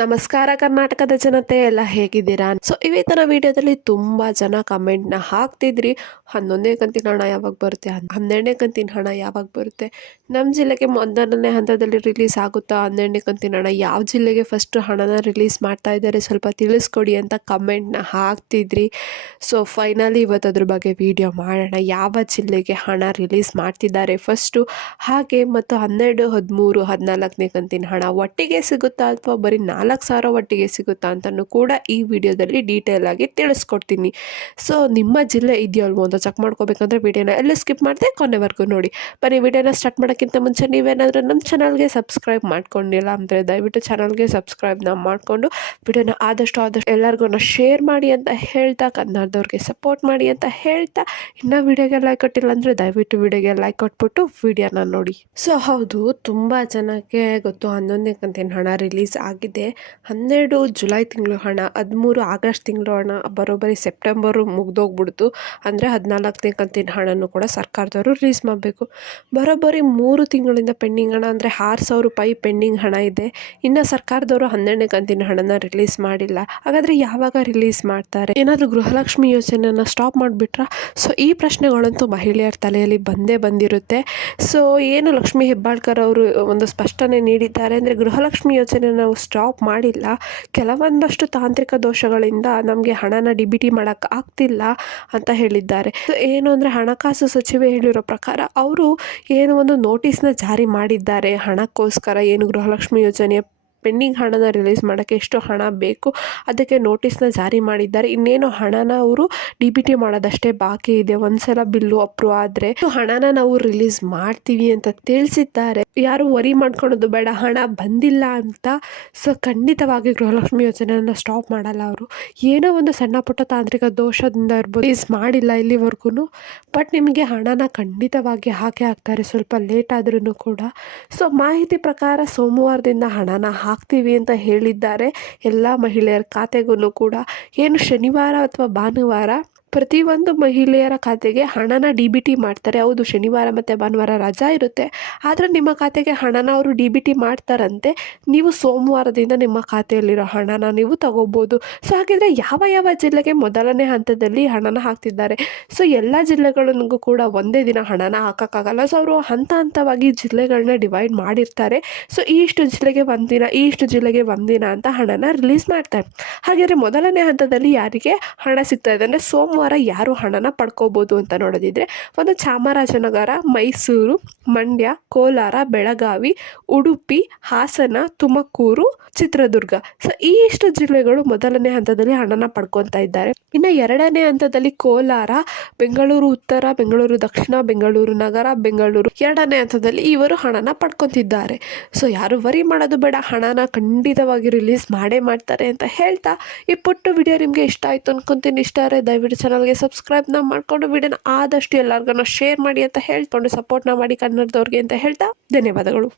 ನಮಸ್ಕಾರ ಕರ್ನಾಟಕದ ಜನತೆ ಎಲ್ಲ ಹೇಗಿದ್ದೀರಾ? ಇವತ್ತಿನ ವಿಡಿಯೋದಲ್ಲಿ ತುಂಬ ಜನ ಕಮೆಂಟ್ನ ಹಾಕ್ತಿದ್ರಿ. 11ನೇ ಕಂತಿನ ಹಣ ಯಾವಾಗ ಬರುತ್ತೆ, 12ನೇ ಕಂತಿನ ಹಣ ಯಾವಾಗ ಬರುತ್ತೆ, ನಮ್ಮ ಜಿಲ್ಲೆಗೆ ಮೊದಲನೇ ಹಂತದಲ್ಲಿ ರಿಲೀಸ್ ಆಗುತ್ತಾ, 12ನೇ ಕಂತಿನ ಹಣ ಯಾವ ಜಿಲ್ಲೆಗೆ ಫಸ್ಟ್ ಹಣನ ರಿಲೀಸ್ ಮಾಡ್ತಾ ಇದ್ದಾರೆ ಸ್ವಲ್ಪ ತಿಳಿಸ್ಕೊಡಿ ಅಂತ ಕಮೆಂಟ್ನ ಹಾಕ್ತಿದ್ರಿ. ಫೈನಲಿ ಇವತ್ತು ಅದ್ರ ಬಗ್ಗೆ ವಿಡಿಯೋ ಮಾಡೋಣ. ಯಾವ ಜಿಲ್ಲೆಗೆ ಹಣ ರಿಲೀಸ್ ಮಾಡ್ತಿದ್ದಾರೆ ಫಸ್ಟು, ಹಾಗೆ ಮತ್ತು 12, 13, 14ನೇ ಕಂತಿನ ಹಣ ಒಟ್ಟಿಗೆ ಸಿಗುತ್ತಾ ಅಥವಾ ಬರೀ 4,000 ಒಟ್ಟಿಗೆ ಸಿಗುತ್ತಾ ಅಂತಲೂ ಕೂಡ ಈ ವಿಡಿಯೋದಲ್ಲಿ ಡೀಟೇಲ್ ಆಗಿ ತಿಳಿಸ್ಕೊಡ್ತೀನಿ. ನಿಮ್ಮ ಜಿಲ್ಲೆ ಇದೆಯಲ್ವೋ ಅಂತ ಚೆಕ್ ಮಾಡ್ಕೋಬೇಕಂದ್ರೆ ವಿಡಿಯೋನ ಎಲ್ಲ ಸ್ಕಿಪ್ ಮಾಡಿದೆ ಕೊನೆವರೆಗೂ ನೋಡಿ. ಬನ್ನಿ ವಿಡಿಯೋನ ಸ್ಟಾರ್ಟ್ ಮಾಡೋಕ್ಕಿಂತ ಮುಂಚೆ ನೀವೇನಾದರೂ ನಮ್ಮ ಚಾನಲ್ಗೆ ಸಬ್ಸ್ಕ್ರೈಬ್ ಮಾಡ್ಕೊಂಡಿಲ್ಲ ಅಂದರೆ ದಯವಿಟ್ಟು ಚಾನಲ್ಗೆ ಸಬ್ಸ್ಕ್ರೈಬ್ನ ಮಾಡಿಕೊಂಡು ವಿಡಿಯೋನ ಆದಷ್ಟು ಎಲ್ಲರಿಗೂ ಶೇರ್ ಮಾಡಿ ಅಂತ ಹೇಳ್ತಾ, ಕನ್ನಡದವ್ರಿಗೆ ಸಪೋರ್ಟ್ ಮಾಡಿ ಅಂತ ಹೇಳ್ತಾ, ಇನ್ನೂ ವಿಡಿಯೋಗೆ ಲೈಕ್ ಕೊಟ್ಟಿಲ್ಲ ಅಂದರೆ ದಯವಿಟ್ಟು ವಿಡಿಯೋಗೆ ಲೈಕ್ ಕೊಟ್ಬಿಟ್ಟು ವಿಡಿಯೋನ ನೋಡಿ. ಹೌದು, ತುಂಬ ಜನಕ್ಕೆ ಗೊತ್ತು 11ನೇ ಕಂತಿನ ಹಣ ರಿಲೀಸ್ ಆಗಿದೆ. 12 ಜುಲೈ ತಿಂಗಳು ಹಣ, 13 ಆಗಸ್ಟ್ ತಿಂಗಳು ಹಣ, ಬರೋಬ್ಬರಿ ಸೆಪ್ಟೆಂಬರು ಮುಗ್ದೋಗ್ಬಿಡ್ತು. ಅಂದರೆ 14ನೇ ಕಂತಿನ ಹಣನೂ ಕೂಡ ಸರ್ಕಾರದವರು ರಿಲೀಸ್ ಮಾಡಬೇಕು. ಬರೋಬ್ಬರಿ 3 ತಿಂಗಳಿಂದ ಪೆಂಡಿಂಗ್ ಹಣ ಅಂದರೆ 6,000 ರೂಪಾಯಿ ಪೆಂಡಿಂಗ್ ಹಣ ಇದೆ. ಇನ್ನು ಸರ್ಕಾರದವರು 12ನೇ ಕಂತಿನ ಹಣನ ರಿಲೀಸ್ ಮಾಡಿಲ್ಲ. ಹಾಗಾದರೆ ಯಾವಾಗ ರಿಲೀಸ್ ಮಾಡ್ತಾರೆ? ಏನಾದರೂ ಗೃಹಲಕ್ಷ್ಮಿ ಯೋಜನೆಯನ್ನು ಸ್ಟಾಪ್ ಮಾಡಿಬಿಟ್ರಾ? ಈ ಪ್ರಶ್ನೆಗಳಂತೂ ಮಹಿಳೆಯರ ತಲೆಯಲ್ಲಿ ಬಂದೇ ಬಂದಿರುತ್ತೆ. ಏನು ಲಕ್ಷ್ಮೀ ಹೆಬ್ಬಾಳ್ಕರ್ ಅವರು ಒಂದು ಸ್ಪಷ್ಟನೆ ನೀಡಿದ್ದಾರೆ ಅಂದರೆ, ಗೃಹಲಕ್ಷ್ಮಿ ಯೋಜನೆ ನಾವು ಸ್ಟಾಪ್ ಮಾಡಿಲ್ಲ, ಕೆಲವೊಂದಷ್ಟು ತಾಂತ್ರಿಕ ದೋಷಗಳಿಂದ ನಮಗೆ ಹಣನ DBT ಮಾಡೋಕ್ಕೆ ಆಗ್ತಿಲ್ಲ ಅಂತ ಹೇಳಿದ್ದಾರೆ. ಏನು ಅಂದರೆ, ಹಣಕಾಸು ಸಚಿವೆ ಹೇಳಿರೋ ಪ್ರಕಾರ ಅವರು ಏನು ಒಂದು ನೋಟಿಸ್ನ ಜಾರಿ ಮಾಡಿದ್ದಾರೆ ಹಣಕ್ಕೋಸ್ಕರ. ಏನು ಗೃಹಲಕ್ಷ್ಮಿ ಯೋಜನೆಯ ಪೆಂಡಿಂಗ್ ಹಣನ ರಿಲೀಸ್ ಮಾಡೋಕ್ಕೆ ಎಷ್ಟು ಹಣ ಬೇಕು ಅದಕ್ಕೆ ನೋಟಿಸ್ನ ಜಾರಿ ಮಾಡಿದ್ದಾರೆ. ಇನ್ನೇನು ಹಣನ ಅವರು DBT ಮಾಡೋದಷ್ಟೇ ಬಾಕಿ ಇದೆ. ಒಂದ್ಸಲ ಬಿಲ್ಲು ಅಪ್ರೂವ್ ಆದರೆ ಹಣನ ನಾವು ರಿಲೀಸ್ ಮಾಡ್ತೀವಿ ಅಂತ ತಿಳಿಸಿದ್ದಾರೆ. ಯಾರು ವರಿ ಮಾಡ್ಕೊಳೋದು ಬೇಡ, ಹಣ ಬಂದಿಲ್ಲ ಅಂತ. ಖಂಡಿತವಾಗಿ ಗೃಹಲಕ್ಷ್ಮಿ ಯೋಜನೆಯನ್ನು ಸ್ಟಾಪ್ ಮಾಡಲ್ಲ ಅವರು. ಏನೋ ಒಂದು ಸಣ್ಣ ಪುಟ್ಟ ತಾಂತ್ರಿಕ ದೋಷದಿಂದ ಇರ್ಬೋದು, ರಿಲೀಸ್ ಮಾಡಿಲ್ಲ ಇಲ್ಲಿವರೆಗೂ. ಬಟ್ ನಿಮಗೆ ಹಣನ ಖಂಡಿತವಾಗಿ ಹಾಕೇ ಹಾಕ್ತಾರೆ, ಸ್ವಲ್ಪ ಲೇಟ್ ಆದ್ರೂ ಕೂಡ. ಮಾಹಿತಿ ಪ್ರಕಾರ ಸೋಮವಾರದಿಂದ ಹಣನ ಹಾಕ್ತೀವಿ ಅಂತ ಹೇಳಿದ್ದಾರೆ ಎಲ್ಲ ಮಹಿಳೆಯರ ಖಾತೆಗೂ ಕೂಡ. ಏನು ಶನಿವಾರ ಅಥವಾ ಭಾನುವಾರ ಪ್ರತಿಯೊಂದು ಮಹಿಳೆಯರ ಖಾತೆಗೆ ಹಣನ DBT ಮಾಡ್ತಾರೆ. ಹೌದು, ಶನಿವಾರ ಮತ್ತು ಭಾನುವಾರ ರಜಾ ಇರುತ್ತೆ, ಆದರೆ ನಿಮ್ಮ ಖಾತೆಗೆ ಹಣನ ಅವರು DBT ಮಾಡ್ತಾರಂತೆ. ನೀವು ಸೋಮವಾರದಿಂದ ನಿಮ್ಮ ಖಾತೆಯಲ್ಲಿರೋ ಹಣನ ನೀವು ತಗೋಬೋದು. ಹಾಗಿದ್ರೆ ಯಾವ ಯಾವ ಜಿಲ್ಲೆಗೆ ಮೊದಲನೇ ಹಂತದಲ್ಲಿ ಹಣನ ಹಾಕ್ತಿದ್ದಾರೆ? ಎಲ್ಲ ಜಿಲ್ಲೆಗಳಿಗೂ ಕೂಡ ಒಂದೇ ದಿನ ಹಣನ ಹಾಕೋಕ್ಕಾಗಲ್ಲ. ಅವರು ಹಂತ ಹಂತವಾಗಿ ಜಿಲ್ಲೆಗಳನ್ನ ಡಿವೈಡ್ ಮಾಡಿರ್ತಾರೆ. ಇಷ್ಟು ಜಿಲ್ಲೆಗೆ ಒಂದಿನ, ಇಷ್ಟು ಜಿಲ್ಲೆಗೆ ಒಂದಿನ ಅಂತ ಹಣನ ರಿಲೀಸ್ ಮಾಡ್ತಾರೆ. ಹಾಗಾದರೆ ಮೊದಲನೇ ಹಂತದಲ್ಲಿ ಯಾರಿಗೆ ಹಣ ಸಿಗ್ತಾ ಇದೆ ಅಂದರೆ, ಸೋಮವಾರ ಯಾರು ಹಣನ ಪಡ್ಕೋಬೋದು ಅಂತ ನೋಡೋದಿದ್ರೆ, ಒಂದು ಚಾಮರಾಜನಗರ, ಮೈಸೂರು, ಮಂಡ್ಯ, ಕೋಲಾರ, ಬೆಳಗಾವಿ, ಉಡುಪಿ, ಹಾಸನ, ತುಮಕೂರು, ಚಿತ್ರದುರ್ಗ. ಇಷ್ಟು ಜಿಲ್ಲೆಗಳು ಮೊದಲನೇ ಹಂತದಲ್ಲಿ ಹಣನ ಪಡ್ಕೊತಾ ಇದ್ದಾರೆ. ಇನ್ನು ಎರಡನೇ ಹಂತದಲ್ಲಿ ಕೋಲಾರ, ಬೆಂಗಳೂರು ಉತ್ತರ, ಬೆಂಗಳೂರು ದಕ್ಷಿಣ, ಬೆಂಗಳೂರು ನಗರ, ಬೆಂಗಳೂರು ಎರಡನೇ ಹಂತದಲ್ಲಿ ಇವರು ಹಣನ ಪಡ್ಕೊತಿದ್ದಾರೆ. ಯಾರು ವರಿ ಮಾಡೋದು ಬೇಡ, ಹಣನ ಖಂಡಿತವಾಗಿ ರಿಲೀಸ್ ಮಾಡೇ ಮಾಡ್ತಾರೆ ಅಂತ ಹೇಳ್ತಾ, ಈ ಪುಟ್ಟ ವಿಡಿಯೋ ನಿಮಗೆ ಇಷ್ಟ ಆಯಿತು ಅನ್ಕೊತೀನಿ. ಇಷ್ಟ ಆದರೆ ದಯವಿಟ್ಟು ಚಾನಲ್ಗೆ ಸಬ್ಸ್ಕ್ರೈಬ್ನ ಮಾಡಿಕೊಂಡು ವಿಡಿಯೋನ ಆದಷ್ಟು ಎಲ್ಲರಿಗೂ ಶೇರ್ ಮಾಡಿ ಅಂತ ಹೇಳ್ಕೊಂಡು ಸಪೋರ್ಟ್ನ ಮಾಡಿ ಕನ್ನಡದವ್ರಿಗೆ ಅಂತ ಹೇಳ್ತಾ ಧನ್ಯವಾದಗಳು.